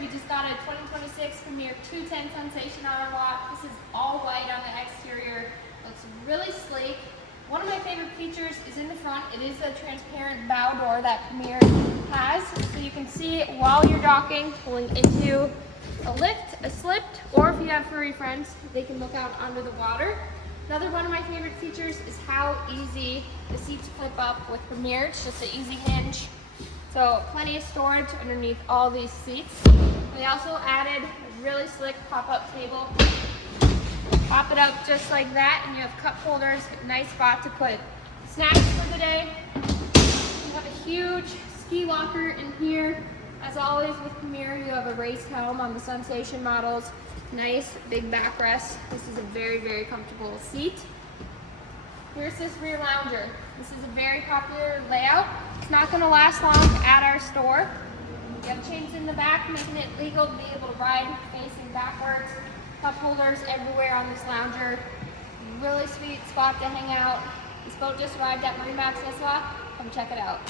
we just got a 2026 Premier 210 Sunsation on our lot. This is all white on the exterior. Looks really sleek. One of my favorite features is in the front. It is a transparent bow door that Premier has, so you can see it while you're docking, pulling into a lift, a slip, or if you have furry friends, they can look out onto the water. Another one of my favorite features is how easy the seats flip up with Premier. It's just an easy hinge. So plenty of storage underneath all these seats. They also added a really slick pop-up table. Pop it up just like that and you have cup holders, a nice spot to put snacks for the day. You have a huge ski locker in here. As always with Premier, you have a raised helm on the Sunsation models. Nice big backrest. This is a very, very comfortable seat. Here's this rear lounger. This is a very popular layout. It's not going to last long at our store. You have chains in the back, making it legal to be able to ride facing backwards. Cup holders everywhere on this lounger. Really sweet spot to hang out. This boat just arrived at MarineMax Nisswa. Come check it out.